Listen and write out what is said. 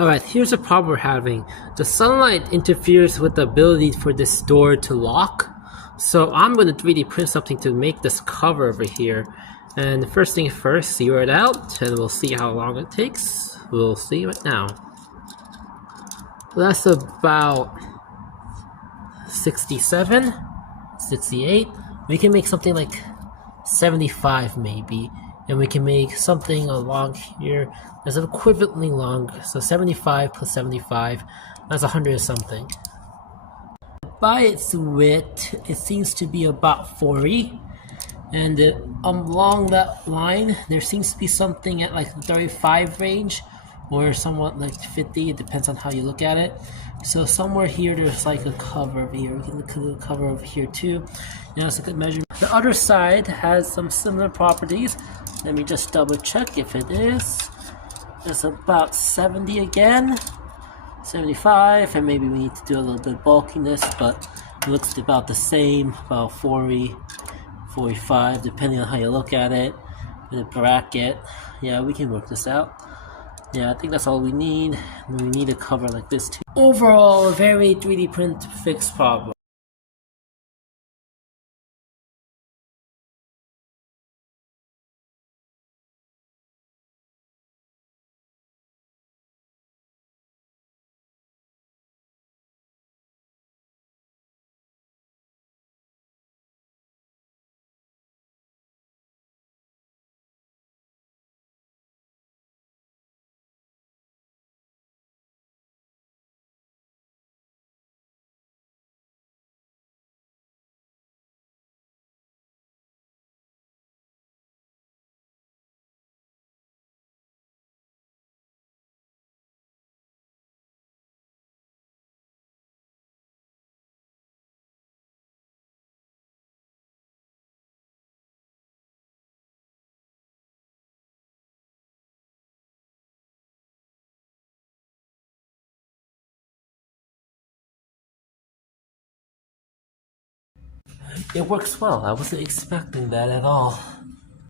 Alright, here's a problem we're having. The sunlight interferes with the ability for this door to lock. So I'm going to 3D print something to make this cover over here. And the first thing first, zero it out, and we'll see how long it takes. We'll see it now. That's about 67, 68. We can make something like 75 maybe. And we can make something along here that's equivalently long. So 75 plus 75, that's 100 something. By its width, it seems to be about 40. And along that line, there seems to be something at like the 35 range, or somewhat like 50. It depends on how you look at it. So somewhere here, there's like a cover over here. We can look at the cover over here too. That's a good measurement. The other side has some similar properties. Let me just double check if it is. It's about 70 again, 75, and maybe we need to do a little bit of bulkiness, but it looks about the same, about 40, 45, depending on how you look at it. The bracket, yeah, we can work this out. Yeah, I think that's all we need. And we need a cover like this too. Overall, a very 3D print fixed problem. It works well. I wasn't expecting that at all.